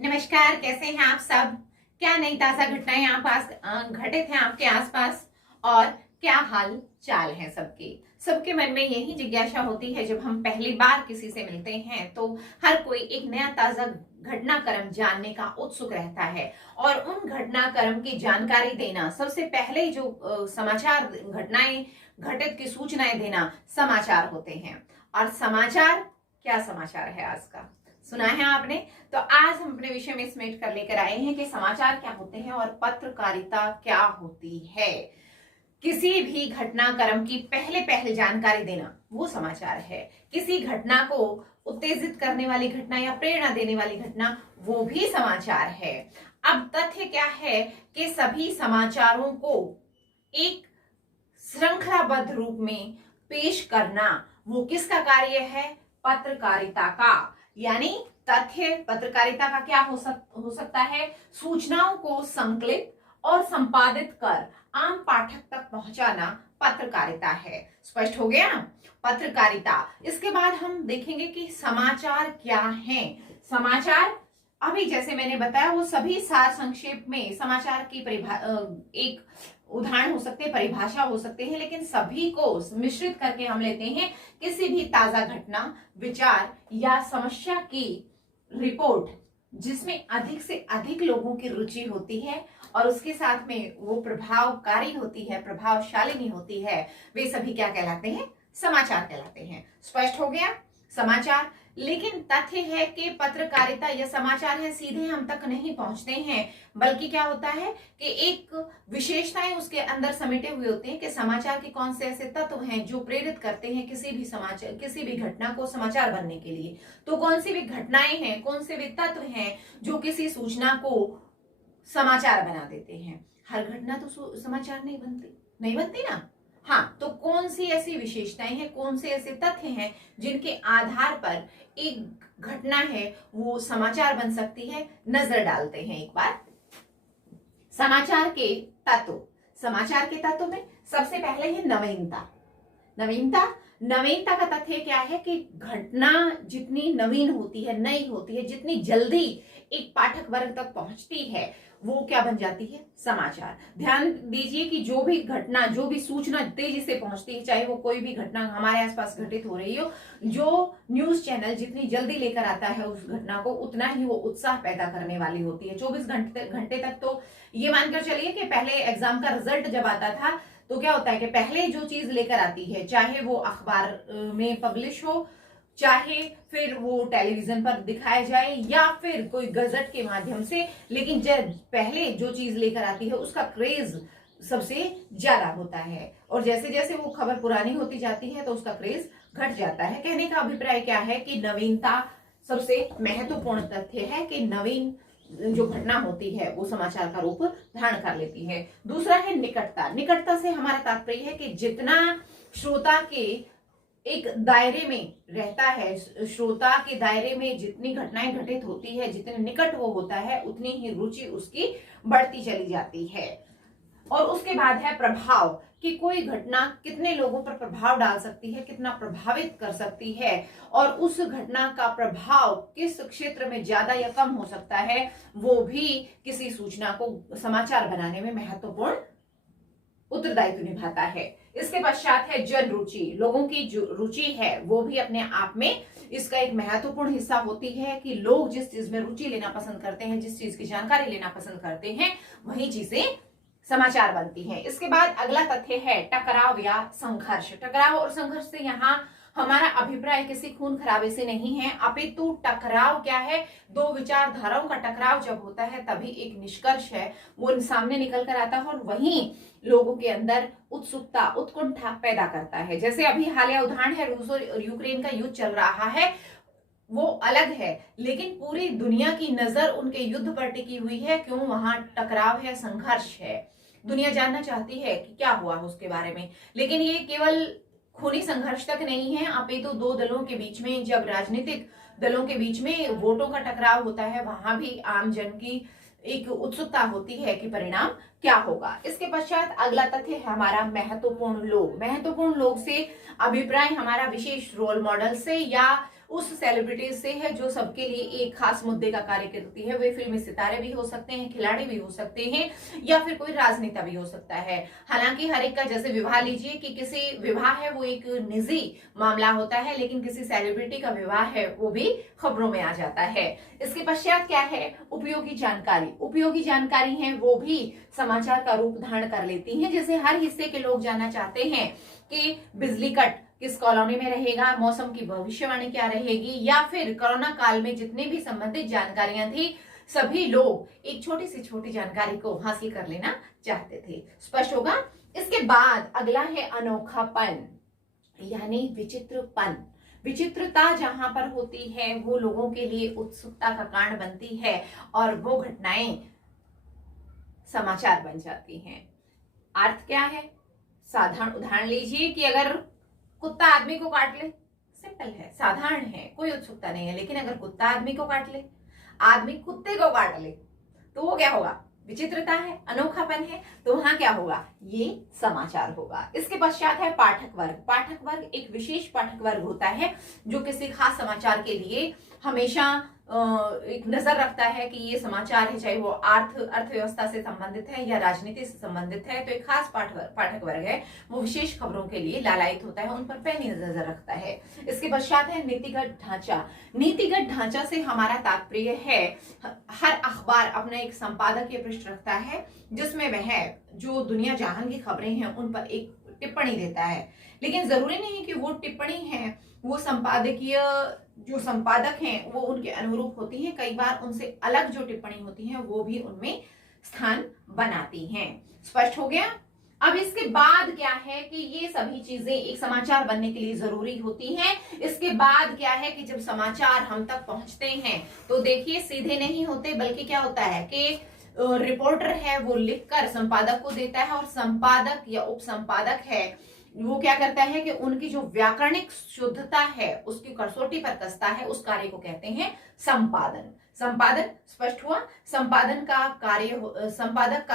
नमस्कार, कैसे हैं आप सब। क्या नई ताजा घटनाएं आप घटित हैं आपके आसपास और क्या हाल चाल है सबके। सबके मन में यही जिज्ञासा होती है, जब हम पहली बार किसी से मिलते हैं तो हर कोई एक नया ताजा घटनाक्रम जानने का उत्सुक रहता है और उन घटनाक्रम की जानकारी देना, सबसे पहले जो समाचार घटनाएं घटित की सूचनाएं देना समाचार होते हैं। और समाचार, क्या समाचार है आज का, सुना है आपने। तो आज हम अपने विषय में समेट कर लेकर आए हैं कि समाचार क्या होते हैं और पत्रकारिता क्या होती है। किसी भी घटनाक्रम की पहले पहले जानकारी देना वो समाचार है। किसी घटना को उत्तेजित करने वाली घटना या प्रेरणा देने वाली घटना वो भी समाचार है। अब तथ्य क्या है कि सभी समाचारों को एक श्रृंखलाबद्ध रूप में पेश करना वो किसका कार्य है? पत्रकारिता का। यानी तथ्य पत्रकारिता का क्या हो सकता है? सूचनाओं को संकलित और संपादित कर आम पाठक तक पहुंचाना पत्रकारिता है। स्पष्ट हो गया पत्रकारिता। इसके बाद हम देखेंगे कि समाचार क्या हैं। समाचार अभी जैसे मैंने बताया वो सभी सार संक्षेप में समाचार की एक उदाहरण हो सकते हैं, परिभाषा हो सकते हैं, लेकिन सभी को मिश्रित करके हम लेते हैं किसी भी ताजा घटना, विचार या समस्या की रिपोर्ट जिसमें अधिक से अधिक लोगों की रुचि होती है और उसके साथ में वो प्रभावकारी होती है, प्रभावशालिनी होती है, वे सभी क्या कहलाते हैं? समाचार कहलाते हैं। स्पष्ट हो गया समाचार। लेकिन तथ्य है कि पत्रकारिता या समाचार है सीधे हम तक नहीं पहुंचते हैं, बल्कि क्या होता है कि एक विशेषताएं उसके अंदर समेटे हुए होते हैं कि समाचार के कौन से ऐसे तत्व हैं जो प्रेरित करते हैं किसी भी समाचार, किसी भी घटना को समाचार बनने के लिए। तो कौन सी भी घटनाएं हैं, कौन से भी तत्व हैं जो किसी सूचना को समाचार बना देते हैं। हर घटना तो समाचार नहीं बनती ना। हाँ, तो कौन सी ऐसी विशेषताएं हैं, कौन से ऐसे तथ्य हैं जिनके आधार पर एक घटना है वो समाचार बन सकती है, नजर डालते हैं एक बार। समाचार के तत्व। समाचार के तत्व में सबसे पहले है नवीनता। नवीनता का तथ्य क्या है कि घटना जितनी नवीन होती है, नई होती है, जितनी जल्दी एक पाठक वर्ग तक पहुंचती है वो क्या बन जाती है? समाचार। ध्यान दीजिए कि जो भी घटना, जो भी सूचना तेजी से पहुंचती है, चाहे वो कोई भी घटना हमारे आसपास घटित हो रही हो, जो न्यूज चैनल जितनी जल्दी लेकर आता है उस घटना को, उतना ही वो उत्साह पैदा करने वाली होती है। 24 घंटे तक तो ये मानकर चलिए कि पहले एग्जाम का रिजल्ट जब आता था तो क्या होता है कि पहले जो चीज लेकर आती है, चाहे वो अखबार में पब्लिश हो, चाहे फिर वो टेलीविजन पर दिखाया जाए या फिर कोई गजट के माध्यम से, लेकिन जब पहले जो चीज लेकर आती है उसका क्रेज सबसे ज्यादा होता है और जैसे जैसे वो खबर पुरानी होती जाती है तो उसका क्रेज घट जाता है। कहने का अभिप्राय क्या है कि नवीनता सबसे महत्वपूर्ण तथ्य है कि नवीन जो घटना होती है वो समाचार का रूप धारण कर लेती है। दूसरा है निकटता। निकटता से हमारा तात्पर्य है कि जितना श्रोता के एक दायरे में रहता है, श्रोता के दायरे में जितनी घटनाएं घटित होती है, जितने निकट वो होता है, उतनी ही रुचि उसकी बढ़ती चली जाती है। और उसके बाद है प्रभाव, कि कोई घटना कितने लोगों पर प्रभाव डाल सकती है, कितना प्रभावित कर सकती है और उस घटना का प्रभाव किस क्षेत्र में ज्यादा या कम हो सकता है, वो भी किसी सूचना को समाचार बनाने में महत्वपूर्ण उत्तरदायित्व निभाता है। इसके पश्चात है जन रुचि। लोगों की जो रुचि है वो भी अपने आप में इसका एक महत्वपूर्ण हिस्सा होती है कि लोग जिस चीज में रुचि लेना पसंद करते हैं, जिस चीज की जानकारी लेना पसंद करते हैं, वही चीजें समाचार बनती हैं। इसके बाद अगला तथ्य है टकराव या संघर्ष। टकराव और संघर्ष से यहाँ हमारा अभिप्राय किसी खून खराबे से नहीं है, अपितु टकराव क्या है? दो विचारधाराओं का टकराव जब होता है तभी एक निष्कर्ष है वो सामने निकल कर आता है और वहीं लोगों के अंदर उत्सुकता, उत्कंठा पैदा करता है। जैसे अभी हालिया उदाहरण है, रूस और यूक्रेन का युद्ध चल रहा है, वो अलग है, लेकिन पूरी दुनिया की नजर उनके युद्ध पर टिकी हुई है। क्यों? वहां टकराव है, संघर्ष है, दुनिया जानना चाहती है कि क्या हुआ उसके बारे में। लेकिन ये केवल खूनी संघर्ष तक नहीं है, अपितु दो दलों के बीच में, जब राजनीतिक दलों के बीच में वोटों का टकराव होता है, वहां भी आम जन की एक उत्सुकता होती है कि परिणाम क्या होगा। इसके पश्चात अगला तथ्य है हमारा महत्वपूर्ण लोग। महत्वपूर्ण लोग से अभिप्राय हमारा विशेष रोल मॉडल से या उस सेलिब्रिटीज से है जो सबके लिए एक खास मुद्दे का कार्य करती है। वे फिल्मी सितारे भी हो सकते हैं, खिलाड़ी भी हो सकते हैं, या फिर कोई राजनेता भी हो सकता है। हालांकि हर एक का, जैसे विवाह लीजिए कि किसी विवाह है वो एक निजी मामला होता है, लेकिन किसी सेलिब्रिटी का विवाह है वो भी खबरों में आ जाता है। इसके पश्चात क्या है, उपयोगी जानकारी। उपयोगी जानकारी है वो भी समाचार का रूप धारण कर लेती है। जैसे हर हिस्से के लोग जानना चाहते हैं कि बिजली कट किस कॉलोनी में रहेगा, मौसम की भविष्यवाणी क्या रहेगी, या फिर कोरोना काल में जितने भी संबंधित जानकारियां थी सभी लोग एक छोटी से छोटी जानकारी को हासिल कर लेना चाहते थे। स्पष्ट होगा। इसके बाद अगला है अनोखापन यानी विचित्रपन। विचित्रता जहां पर होती है वो लोगों के लिए उत्सुकता का कारण बनती है और वो घटनाएं समाचार बन जाती हैं। अर्थ क्या है, साधारण उदाहरण लीजिए कि अगर कुत्ता आदमी को काट ले, सिंपल है, साधारण है, कोई उत्सुकता नहीं है। लेकिन अगर कुत्ता आदमी को काट ले, आदमी कुत्ते को काट ले, तो वो क्या होगा, विचित्रता है, अनोखापन है, तो वहां क्या होगा, ये समाचार होगा। इसके पश्चात है पाठक वर्ग। पाठक वर्ग एक विशेष पाठक वर्ग होता है जो किसी खास समाचार के लिए हमेशा एक नजर रखता है कि ये समाचार है, चाहे वो अर्थव्यवस्था से संबंधित है या राजनीति से संबंधित है, तो एक खास पाठक वर्ग है, वो विशेष खबरों के लिए लालायित होता है, उन पर पैनी नजर रखता है। इसके पश्चात है नीतिगत ढांचा। नीतिगत ढांचा से हमारा तात्पर्य है, हर अखबार अपना एक संपादकीय पृष्ठ रखता है जिसमें वह जो दुनिया जहान की खबरें हैं उन पर एक टिप्पणी देता है। लेकिन जरूरी नहीं कि वो टिप्पणी है वो संपादकीय जो संपादक हैं वो उनके अनुरूप होती हैं, कई बार उनसे अलग जो टिप्पणी होती है वो भी उनमें स्थान बनाती हैं। स्पष्ट हो गया। अब इसके बाद क्या है कि ये सभी चीजें एक समाचार बनने के लिए जरूरी होती हैं। इसके बाद क्या है कि जब समाचार हम तक पहुंचते हैं तो देखिए सीधे नहीं होते, बल्कि क्या होता है कि रिपोर्टर है वो लिखकर संपादक को देता है और संपादक या उप संपादक है वो क्या करता है कि उनकी जो व्याकरणिक शुद्धता है उसकी कसौटी पर कसता है। उस कार्य को कहते हैं संपादन। संपादन स्पष्ट हुआ। संपादक का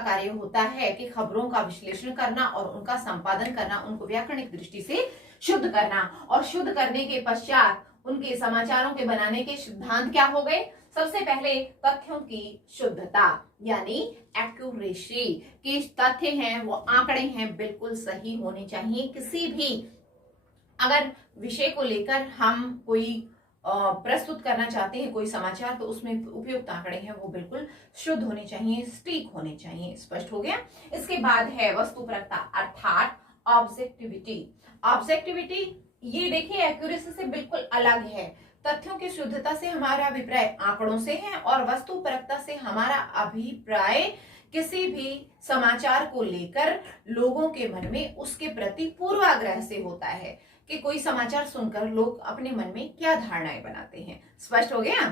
कार्य होता है कि खबरों का विश्लेषण करना और उनका संपादन करना, उनको व्याकरणिक दृष्टि से शुद्ध करना, और शुद्ध करने के पश्चात उनके समाचारों के बनाने के सिद्धांत क्या हो गए। सबसे पहले तथ्यों की शुद्धता यानी एक्यूरेसी, कि तथ्य हैं वो आंकड़े हैं बिल्कुल सही होने चाहिए। किसी भी अगर विषय को लेकर हम कोई प्रस्तुत करना चाहते हैं कोई समाचार, तो उसमें उपयुक्त आंकड़े हैं वो बिल्कुल शुद्ध होने चाहिए, सटीक होने चाहिए। स्पष्ट हो गया। इसके बाद है वस्तुपरकता अर्थात ऑब्जेक्टिविटी। ऑब्जेक्टिविटी ये देखिए एक्यूरेसी से बिल्कुल अलग है। तथ्यों की शुद्धता से हमारा अभिप्राय आंकड़ों से है और वस्तुपरकता से हमारा अभिप्राय किसी भी समाचार को लेकर लोगों के मन में उसके प्रति पूर्वाग्रह से होता है कि कोई समाचार सुनकर लोग अपने मन में क्या धारणाएं बनाते हैं। स्पष्ट हो गया।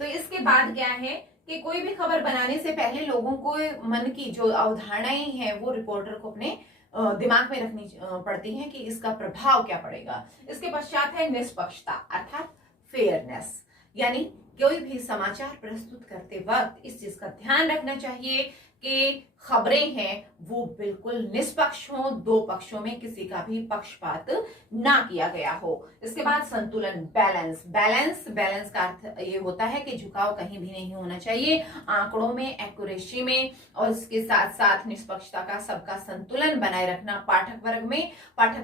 तो इसके बाद क्या है कि कोई भी खबर बनाने से पहले लोगों को मन की जो अवधारणाएं हैं वो रिपोर्टर को अपने दिमाग में रखनी पड़ती हैं कि इसका प्रभाव क्या पड़ेगा। इसके पश्चात है निष्पक्षता अर्थात फेयरनेस, यानी कोई भी समाचार प्रस्तुत करते वक्त इस चीज का ध्यान रखना चाहिए कि खबरें हैं वो बिल्कुल निष्पक्ष हो, दो पक्षों में किसी का भी पक्षपात ना किया गया हो। इसके बाद संतुलन बैलेंस। बैलेंस का अर्थ ये होता है कि झुकाव कहीं भी नहीं होना चाहिए, आंकड़ों में, एक्यूरेसी में, और इसके साथ साथ निष्पक्षता का सबका संतुलन बनाए रखना। पाठक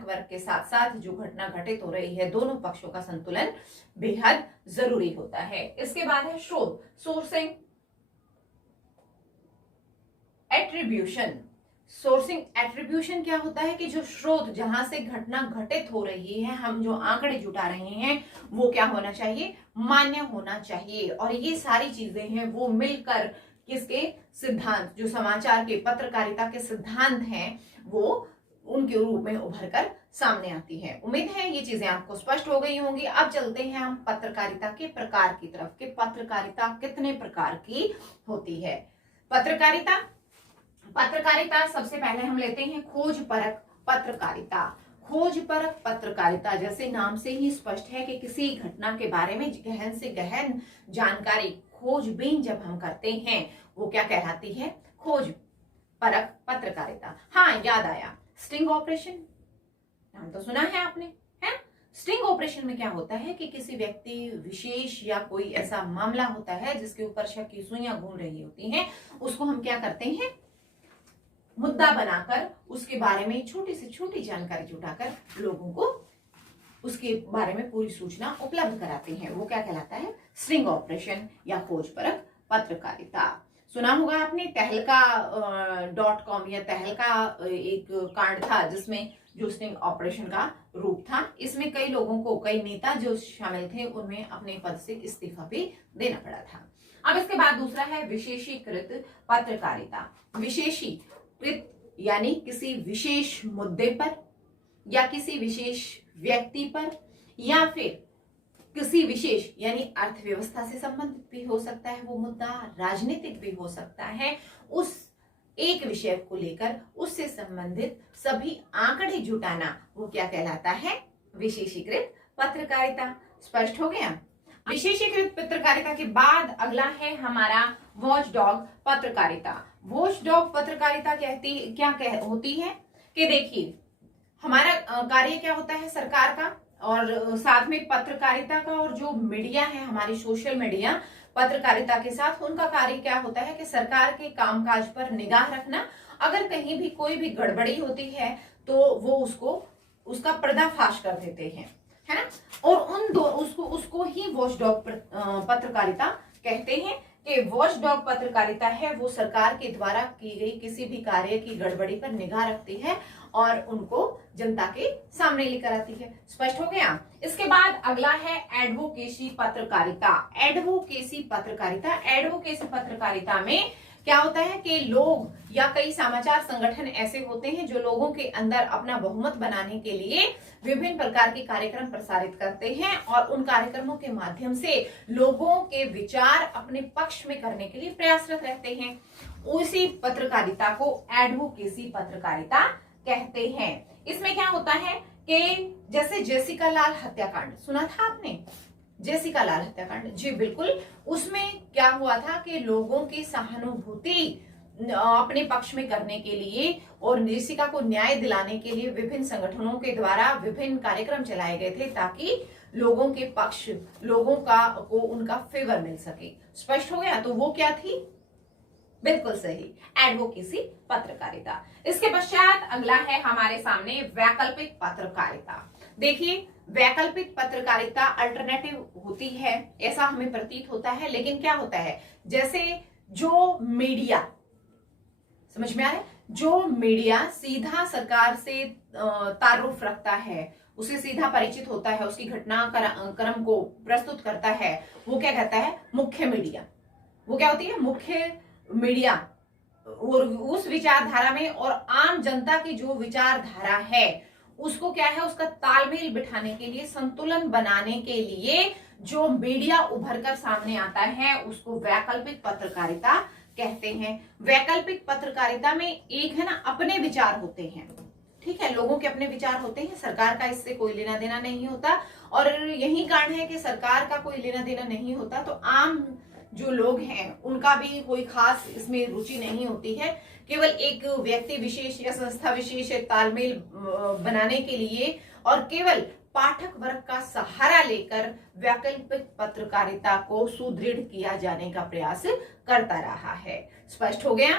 वर्ग के साथ साथ जो घटना घटित हो रही है दोनों पक्षों का संतुलन बेहद जरूरी होता है। इसके बाद है स्रोत सोर्सिंग एट्रीब्यूशन। सोर्सिंग एट्रीब्यूशन क्या होता है कि जो स्रोत जहां से घटना घटित हो रही है, हम जो आंकड़े जुटा रहे हैं वो क्या होना चाहिए, मान्य होना चाहिए। और ये सारी चीजें हैं वो मिलकर किसके सिद्धांत, जो समाचार के पत्रकारिता के सिद्धांत हैं वो उनके रूप में उभर कर सामने आती है। उम्मीद है ये चीजें आपको स्पष्ट हो गई होंगी। अब चलते हैं हम पत्रकारिता के प्रकार की तरफ कि पत्रकारिता कितने प्रकार की होती है। पत्रकारिता सबसे पहले हम लेते हैं खोज परक पत्रकारिता। खोज परक पत्रकारिता जैसे नाम से ही स्पष्ट है कि किसी घटना के बारे में गहन से गहन जानकारी खोजबीन जब हम करते हैं वो क्या कहलाती है, खोज परक पत्रकारिता। हाँ याद आया, स्टिंग ऑपरेशन नाम तो सुना है आपने, है? स्टिंग ऑपरेशन में क्या होता है कि किसी व्यक्ति विशेष या कोई ऐसा मामला होता है जिसके ऊपर शक की सुइयां घूम रही होती हैं, उसको हम क्या करते हैं, मुद्दा बनाकर उसके बारे में छोटी से छोटी जानकारी जुटाकर लोगों को उसके बारे में पूरी सूचना उपलब्ध कराते हैं। वो क्या कहलाता है, स्टिंग ऑपरेशन या खोजपरक पत्रकारिता। सुना होगा आपने तहलका.com या तहलका एक कांड था जिसमें जो स्टिंग ऑपरेशन का रूप था, इसमें कई लोगों को, कई नेता जो शामिल थे उनमें अपने पद से इस्तीफा भी देना पड़ा था। अब इसके बाद दूसरा है विशेषीकृत पत्रकारिता। विशेषीकृत यानी किसी विशेष मुद्दे पर या किसी विशेष व्यक्ति पर या फिर किसी विशेष यानी अर्थव्यवस्था से संबंधित भी हो सकता है वो मुद्दा, राजनीतिक भी हो सकता है, उस एक विषय को लेकर उससे संबंधित सभी आंकड़े जुटाना, वो क्या कहलाता है, विशेषीकृत पत्रकारिता। स्पष्ट हो गया। विशेषीकृत पत्रकारिता के बाद अगला है हमारा वॉचडॉग पत्रकारिता। वॉचडॉग पत्रकारिता होती है कि देखिए, हमारा कार्य क्या होता है सरकार का और साथ में पत्रकारिता का, और जो मीडिया है हमारी सोशल मीडिया पत्रकारिता के साथ, उनका कार्य क्या होता है कि सरकार के कामकाज पर निगाह रखना। अगर कहीं भी कोई भी गड़बड़ी होती है तो वो उसका पर्दाफाश कर देते हैं, है ना। और उसको ही वॉचडॉग पत्रकारिता कहते हैं कि वॉचडॉग पत्रकारिता है वो सरकार के द्वारा की गई किसी भी कार्य की गड़बड़ी पर निगाह रखती है और उनको जनता के सामने लेकर आती है। स्पष्ट हो गया। इसके बाद अगला है एडवोकेसी पत्रकारिता। एडवोकेसी पत्रकारिता में क्या होता है कि लोग या कई समाचार संगठन ऐसे होते हैं जो लोगों के अंदर अपना बहुमत बनाने के लिए विभिन्न प्रकार के कार्यक्रम प्रसारित करते हैं और उन कार्यक्रमों के माध्यम से लोगों के विचार अपने पक्ष में करने के लिए प्रयासरत रहते हैं। उसी पत्रकारिता को एडवोकेसी पत्रकारिता कहते हैं। इसमें क्या होता है कि जैसे जेसिका लाल हत्याकांड सुना था आपने, जेसिका लाल हत्याकांड, जी बिल्कुल। उसमें क्या हुआ था कि लोगों की सहानुभूति अपने पक्ष में करने के लिए और जेसिका को न्याय दिलाने के लिए विभिन्न संगठनों के द्वारा विभिन्न कार्यक्रम चलाए गए थे ताकि लोगों के पक्ष, लोगों को उनका फेवर मिल सके। स्पष्ट हो गया। तो वो क्या थी, बिल्कुल सही, एडवोकेसी पत्रकारिता। इसके पश्चात अगला है हमारे सामने वैकल्पिक पत्रकारिता। देखिए, वैकल्पिक पत्रकारिता अल्टरनेटिव होती है ऐसा हमें प्रतीत होता है, लेकिन क्या होता है, जैसे जो मीडिया, समझ में आ रहा है, जो मीडिया सीधा सरकार से तारुफ रखता है, उसे सीधा परिचित होता है, उसकी घटनाक्रम को प्रस्तुत करता है, वो क्या कहता है, मुख्य मीडिया। वो क्या होती है, मुख्य मीडिया। और उस विचारधारा में और आम जनता की जो विचारधारा है उसको क्या है, उसका तालमेल बिठाने के लिए, संतुलन बनाने के लिए जो मीडिया उभर कर सामने आता है उसको वैकल्पिक पत्रकारिता कहते हैं। वैकल्पिक पत्रकारिता में एक है ना, अपने विचार होते हैं, ठीक है, लोगों के अपने विचार होते हैं, सरकार का इससे कोई लेना देना नहीं होता। और यही कारण है कि सरकार का कोई लेना देना नहीं होता तो आम जो लोग हैं उनका भी कोई खास इसमें रुचि नहीं होती है। केवल एक व्यक्ति विशेष या संस्था विशेष तालमेल बनाने के लिए और केवल पाठक वर्ग का सहारा लेकर वैकल्पिक पत्रकारिता को सुदृढ़ किया जाने का प्रयास करता रहा है। स्पष्ट हो गया।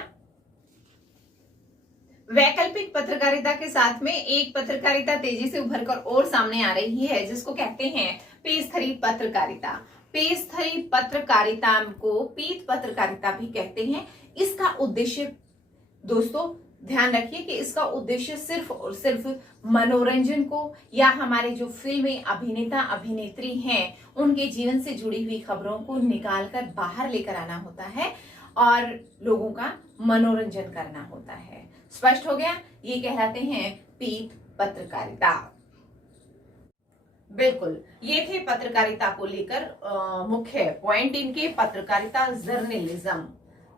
वैकल्पिक पत्रकारिता के साथ में एक पत्रकारिता तेजी से उभरकर और सामने आ रही है जिसको कहते हैं पेज थ्री पत्रकारिता। पेज थ्री पत्रकारिता को पीत पत्रकारिता भी कहते हैं। इसका उद्देश्य, दोस्तों ध्यान रखिए कि इसका उद्देश्य सिर्फ और सिर्फ मनोरंजन को या हमारे जो फिल्मी अभिनेता अभिनेत्री हैं उनके जीवन से जुड़ी हुई खबरों को निकालकर बाहर लेकर आना होता है और लोगों का मनोरंजन करना होता है। स्पष्ट हो गया। ये कहलाते हैं पीत पत्रकारिता। बिल्कुल, ये थे पत्रकारिता को लेकर मुख्य पॉइंट इनके, पत्रकारिता जर्नलिज्म।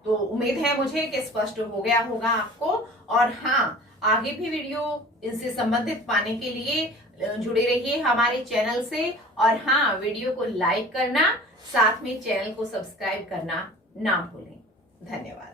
तो उम्मीद है मुझे कि स्पष्ट हो गया होगा आपको। और हाँ, आगे भी वीडियो इनसे संबंधित पाने के लिए जुड़े रहिए हमारे चैनल से। और हाँ, वीडियो को लाइक करना, साथ में चैनल को सब्सक्राइब करना ना भूलें। धन्यवाद।